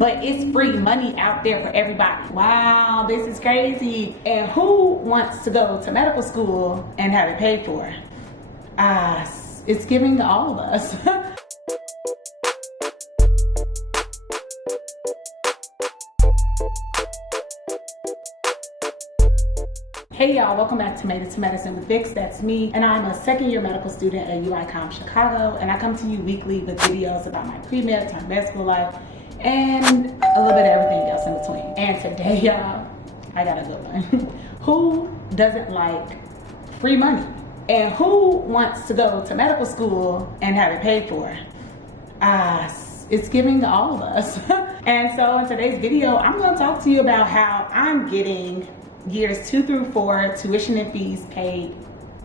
but it's free money out there for everybody. Wow, this is crazy. And who wants to go to medical school and have it paid for? It's giving to all of us. Hey y'all, welcome back to Made It to Medicine with Vix. That's me, and I'm a second-year medical student at UICOM Chicago, and I come to you weekly with videos about my pre-med to med school life and a little bit of everything else in between. And today, y'all, I got a good one. Who doesn't like free money? And who wants to go to medical school and have it paid for? It's giving to all of us. And so in today's video, I'm going to talk to you about how I'm getting years 2 through 4 tuition and fees paid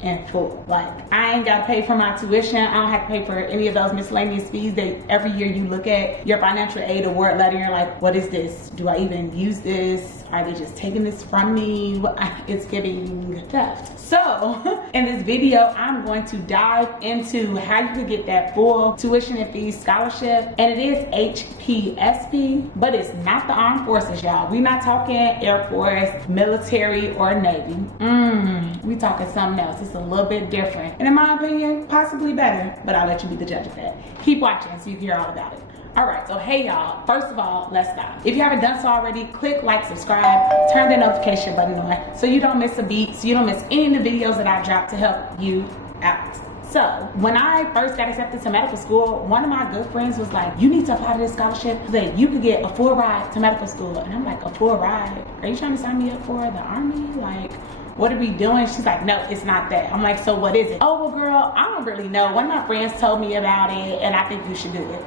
in full. Like, I ain't got to pay for my tuition. I don't have to pay for any of those miscellaneous fees that every year you look at your financial aid award letter, you're like, what is this? Do I even use this? Are they just taking this from me? It's giving theft. So in this video, I'm going to dive into how you can get that full tuition and fees scholarship. And it is HPSP, but it's not the armed forces, y'all. We're not talking Air Force, military, or Navy. We talking something else. It's a little bit different. And in my opinion, possibly better, but I'll let you be the judge of that. Keep watching so you can hear all about it. All right, so hey y'all, first of all, let's dive. If you haven't done so already, click like, subscribe, turn the notification button on so you don't miss a beat, so you don't miss any of the videos that I drop to help you out. So when I first got accepted to medical school, one of my good friends was like, you need to apply to this scholarship so that you could get a full ride to medical school. And I'm like, a full ride? Are you trying to sign me up for the Army? Like, what are we doing? She's like, no, it's not that. I'm like, so what is it? Oh, well, girl, I don't really know. One of my friends told me about it, and I think you should do it.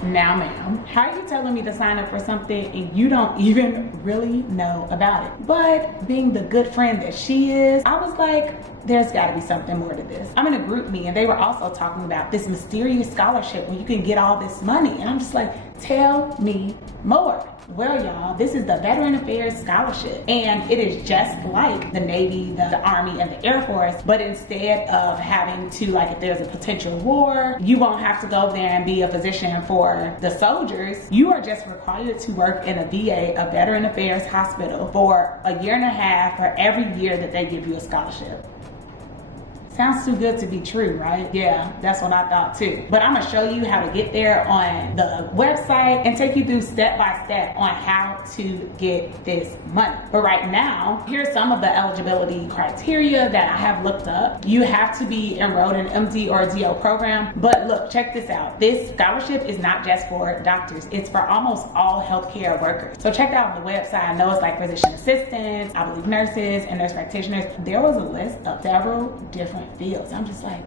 Now, ma'am, how are you telling me to sign up for something and you don't even really know about it? But being the good friend that she is, I was like, there's got to be something more to this. I'm in a group meeting and they were also talking about this mysterious scholarship where you can get all this money. And I'm just like, tell me more. Well, y'all, this is the Veteran Affairs Scholarship, and it is just like the Navy, the Army, and the Air Force, but instead of having to, like, if there's a potential war, you won't have to go there and be a physician for the soldiers. You are just required to work in a VA, a Veteran Affairs hospital, for a year and a half for every year that they give you a scholarship. Sounds too good to be true, right? Yeah, that's what I thought too. But I'm gonna show you how to get there on the website and take you through step by step on how to get this money. But right now, here's some of the eligibility criteria that I have looked up. You have to be enrolled in an MD or DO program. But look, check this out. This scholarship is not just for doctors. It's for almost all healthcare workers. So check out the website. I know it's like physician assistants, I believe nurses, and nurse practitioners. There was a list of several different fields. I'm just like,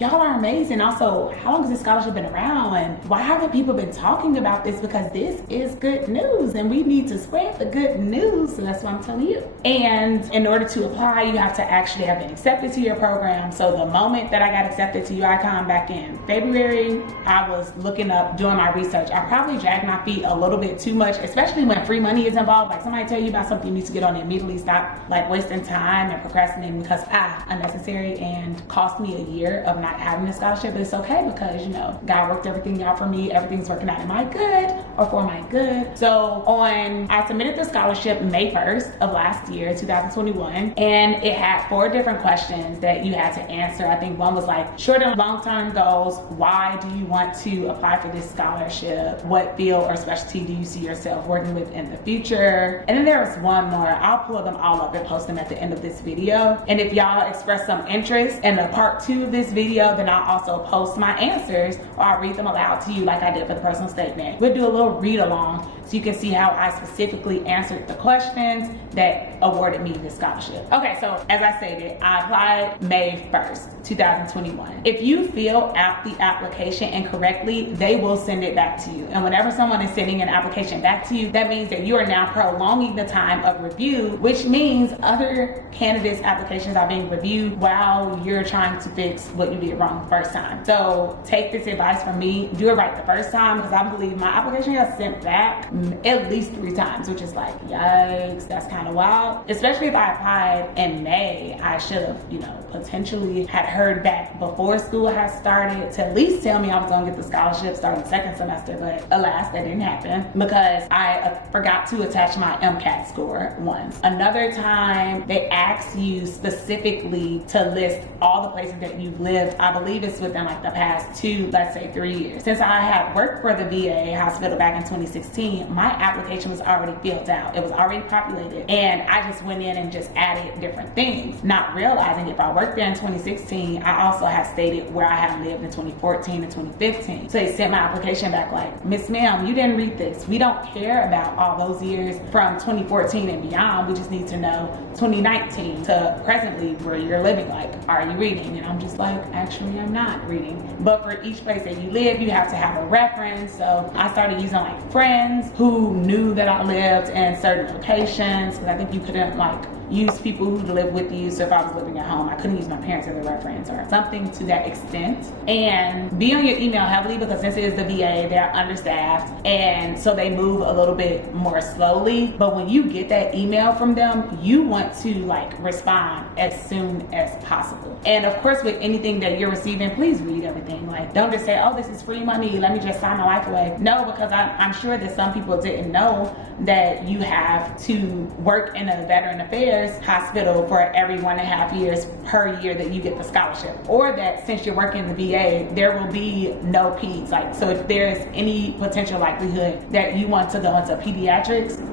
y'all are amazing. Also, how long has this scholarship been around and why haven't people been talking about this? Because this is good news and we need to spread the good news. So that's what I'm telling you. And in order to apply, you have to actually have been accepted to your program. So the moment that I got accepted to UICOM back in February, I was looking up, doing my research. I probably dragged my feet a little bit too much, especially when free money is involved. Like, somebody tell you about something, you need to get on it immediately. Stop like wasting time and procrastinating, because unnecessary and cost me a year of not having a scholarship. But it's okay, because you know, God worked everything out for me. Everything's working out in my good, or for my good. So I submitted the scholarship May 1st of last year, 2021, and it had 4 different questions that you had to answer. I think one was like short and long-term goals. Why do you want to apply for this scholarship? What field or specialty do you see yourself working with in the future? And then there was one more. I'll pull them all up and post them at the end of this video. And if y'all express some interest in the part 2 of this video, then I'll also post my answers, or I'll read them aloud to you like I did for the personal statement. We'll do a little read along so you can see how I specifically answered the questions that awarded me this scholarship. Okay, so as I stated, I applied May 1st, 2021. If you fill out the application incorrectly, they will send it back to you. And whenever someone is sending an application back to you, that means that you are now prolonging the time of review, which means other candidates' applications are being reviewed while you're trying to fix what you did did wrong the first time. So take this advice from me, do it right the first time, because I believe my application got sent back at least 3 times, which is like, yikes, that's kind of wild. Especially if I applied in May, I should have, you know, potentially had heard back before school had started to at least tell me I was gonna get the scholarship starting the second semester, but alas, that didn't happen because I forgot to attach my MCAT score once. Another time, they ask you specifically to list all the places that you've lived. I believe it's within like the past 2, let's say 3 years. Since I had worked for the VA hospital back in 2016, my application was already filled out. It was already populated, and I just went in and just added different things, not realizing if I worked there in 2016, I also had stated where I had lived in 2014 and 2015. So they sent my application back like, Miss Ma'am, you didn't read this. We don't care about all those years from 2014 and beyond. We just need to know 2019 to presently where you're living. Like, are you reading? And I'm just like, actually, I'm not reading. But for each place that you live, you have to have a reference. So I started using like friends who knew that I lived in certain locations, because I think you couldn't like use people who live with you. So if I was living at home, I couldn't use my parents as a reference or something to that extent. And be on your email heavily, because since it is the VA, they're understaffed, and so they move a little bit more slowly. But when you get that email from them, you want to like respond as soon as possible. And of course, with anything that you're receiving, please read everything. Like, don't just say, oh, this is free money, let me just sign my life away. No, because I'm sure that some people didn't know that you have to work in a veteran affairs hospital for every 1.5 years per year that you get the scholarship, or that since you're working in the VA, there will be no peds. Like, so if there's any potential likelihood that you want to go into pediatrics,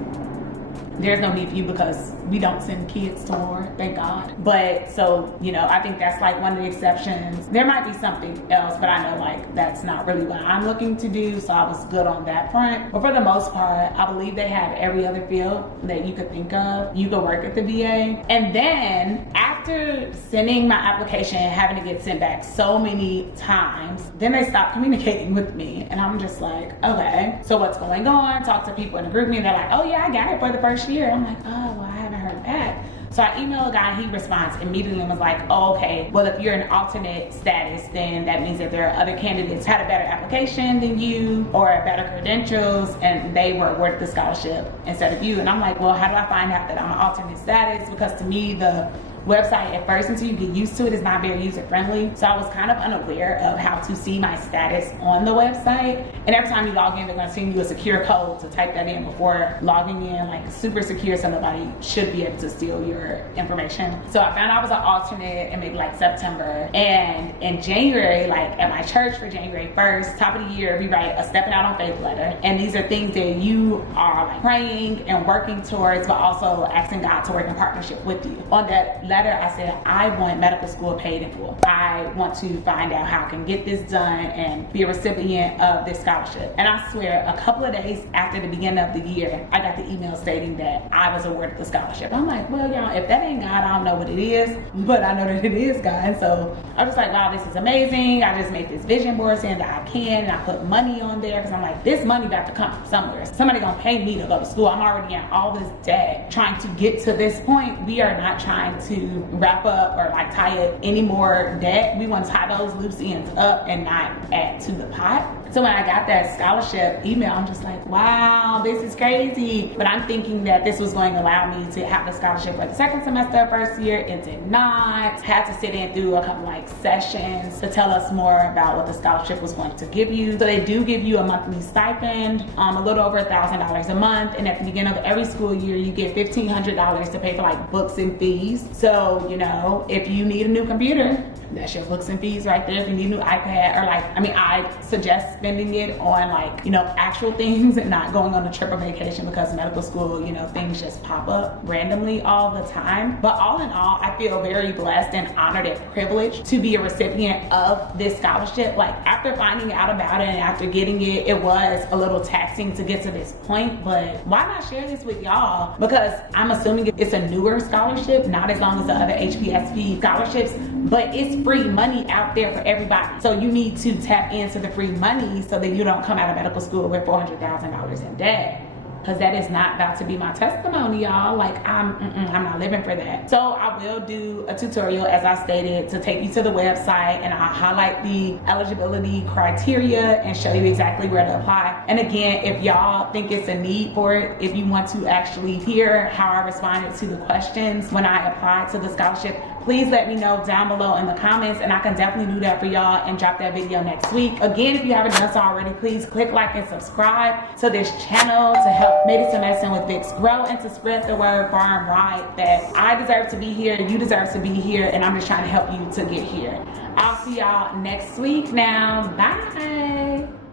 there's no need for you, because we don't send kids to war, thank God. But so, you know, I think that's like one of the exceptions. There might be something else, but I know like that's not really what I'm looking to do, so I was good on that front. But for the most part, I believe they have every other field that you could think of. You could work at the VA. And then after sending my application and having to get sent back so many times, then they stopped communicating with me. And I'm just like, okay, so what's going on? Talk to people in the group, and they're like, oh yeah, I got it for the first year. I'm like, oh, well, I haven't heard back. So I emailed a guy, and he responds immediately and was like, oh, okay, well, if you're in alternate status, then that means that there are other candidates had a better application than you or better credentials, and they were awarded the scholarship instead of you. And I'm like, well, how do I find out that I'm an alternate status? Because to me, the website at first, until you get used to it, is not very user friendly. So I was kind of unaware of how to see my status on the website. And every time you log in, they're gonna send you a secure code to type that in before logging in, like super secure, so nobody should be able to steal your information. So I found out I was an alternate in maybe like September. And in January, like at my church for January 1st, top of the year, we write a stepping out on faith letter. And these are things that you are like praying and working towards, but also asking God to work in partnership with you. On that letter, I said, I want medical school paid in full. I want to find out how I can get this done and be a recipient of this scholarship. And I swear, a couple of days after the beginning of the year, I got the email stating that I was awarded the scholarship. I'm like, well, y'all, if that ain't God, I don't know what it is, but I know that it is God. So I was like, wow, this is amazing. I just made this vision board saying that I can, and I put money on there, because I'm like, this money got to come from somewhere. Somebody gonna pay me to go to school. I'm already in all this debt. Trying to get to this point, we are not trying to wrap up or like tie up any more debt. We want to tie those loose ends up and not add to the pot. So when I got that scholarship email, I'm just like, wow, this is crazy. But I'm thinking that this was going to allow me to have the scholarship for the second semester, first year. It did not. Had to sit in through a couple like sessions to tell us more about what the scholarship was going to give you. So they do give you a monthly stipend, a little over $1,000 a month. And at the beginning of every school year, you get $1,500 to pay for like books and fees. So, you know, if you need a new computer, that's your books and fees right there. If you need a new iPad, or like, I mean, I suggest spending it on like, you know, actual things and not going on a trip or vacation, because medical school, you know, things just pop up randomly all the time. But all in all, I feel very blessed and honored and privileged to be a recipient of this scholarship. Like, after finding out about it and after getting it, it was a little taxing to get to this point, but why not share this with y'all? Because I'm assuming it's a newer scholarship, not as long as the other HPSP scholarships, but it's free money out there for everybody. So you need to tap into the free money so that you don't come out of medical school with $400,000 in debt. because that is not about to be my testimony, y'all. Like, I'm not living for that. So I will do a tutorial, as I stated, to take you to the website, and I'll highlight the eligibility criteria and show you exactly where to apply. And again, if y'all think it's a need for it, if you want to actually hear how I responded to the questions when I applied to the scholarship, please let me know down below in the comments, and I can definitely do that for y'all and drop that video next week. Again, if you haven't done so already, please click like and subscribe to this channel to help Made It to Medicine with Vix grow and to spread the word far and wide that I deserve to be here, you deserve to be here, and I'm just trying to help you to get here. I'll see y'all next week now. Bye.